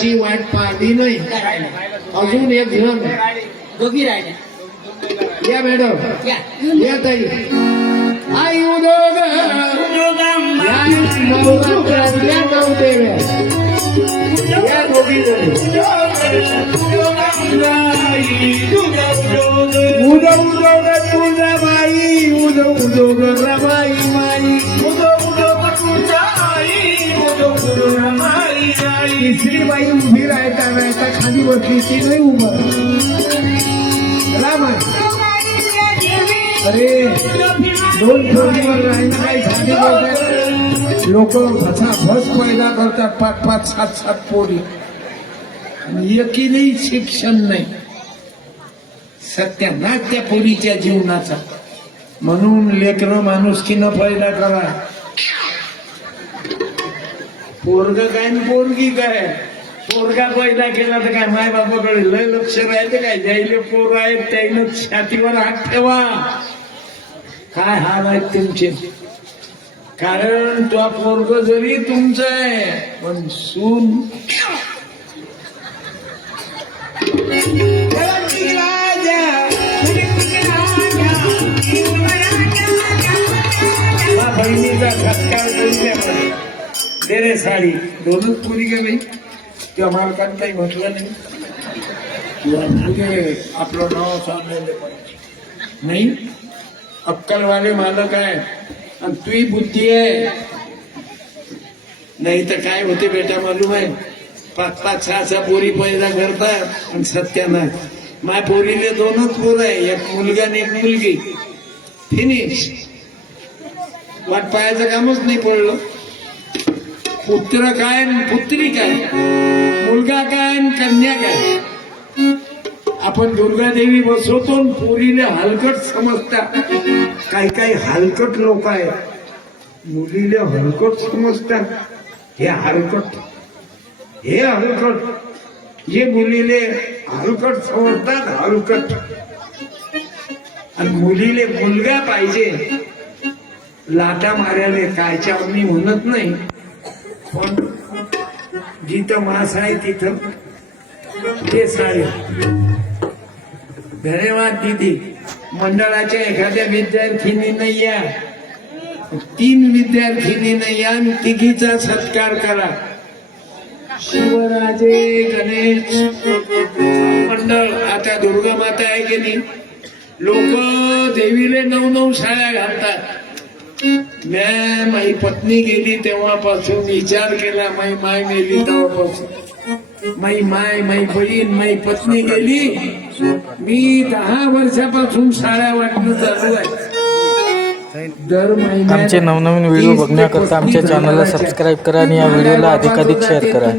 देवाची वाट पाहिली नाही। काय राहिलं अजून एक जण दोघी राहिल्या। या मॅडम या। या ताई। आई उदोग। या नवरात्रातल्या नवदेव्या या दोघी उद उदोग तुझा तिसरी बाई उभी राहता राहता खाली बसली ती नाही उभं राम अरे दोन थोडीवर राहिलं काही झाली लोक भसा भस पैदा करतात पाच पाच सात सात पोरी. यकीनही शिक्षण नाही. सत्यानाच त्या पोरीच्या जीवनाचा. म्हणून लेकरं माणुसकीनं पैदा करा. पोरग काय न पोरगी काय? पोरगा पैदा केला तर काय माय बापाकडे लय लक्ष राहते काय? ज्याईले पोर आहेत त्याईनं छातीवर हात ठेवा. काय हाल आहेत तुमचे? कारण तो पोरग जरी तुमचं आहे पण सून बहिणीचा सत्कार दे रे साडी. दोनच पुरी गेली. बाई किंवा मालकाने काही म्हटलं नाही. किंवा म्हणजे आपलं नाव सांगलेलं पाहिजे. नाही. अक्कलवाले मालक आहे. आणि तुही बुद्धी आहे. नाही तर काय होते बेटा मालूम आहे? पाच पाच सहा सहा पोरी पैदा करतात आणि सत्यानं माझ्या पोरीले दोनच पोर आहे. एक मुलगा आणि एक मुलगी. फिनिश वाट पाहायचं कामच नाही पडलं. पुत्र काय पुत्री काय? मुलगा काय कन्या काय? आपण दुर्गादेवी बसवतो पुरीने हलकट समजता. काही काही हलकट लोक आहेत. मुलीला हलकट समजतात हे हलकट. हे हलकट. जे मुलीले हलकट समजतात हलकट. आणि मुलीले मुलगा पाहिजे. लाटा मार्याने कायच्या मी म्हणत नाही. पण जिथं मास आहे तिथं ते सारे. धन्यवाद दिदी. मंडळाच्या एखाद्या विद्यार्थिनी या तीन विद्यार्थिनी या तिघीचा सत्कार करा. शिवराजे गणेश. मंडळ आता दुर्गा माता आहे की नाही? लोक देवीले नऊ नऊ साड्या घालतात. म्या माझी पत्नी गेली तेव्हापासून विचार केला माई माय गेली तेव्हापासून. माई माय माई बहीण माई पत्नी गेली. मी दहा वर्षापासून साड्या वाटणं चालू आहे. आमचे नवनवीन व्हिडिओ 30 ते बघण्याकरता आमच्या 35 चॅनलला सबस्क्राईब करा आणि या व्हिडिओला अधिकाधिक शेअर करा.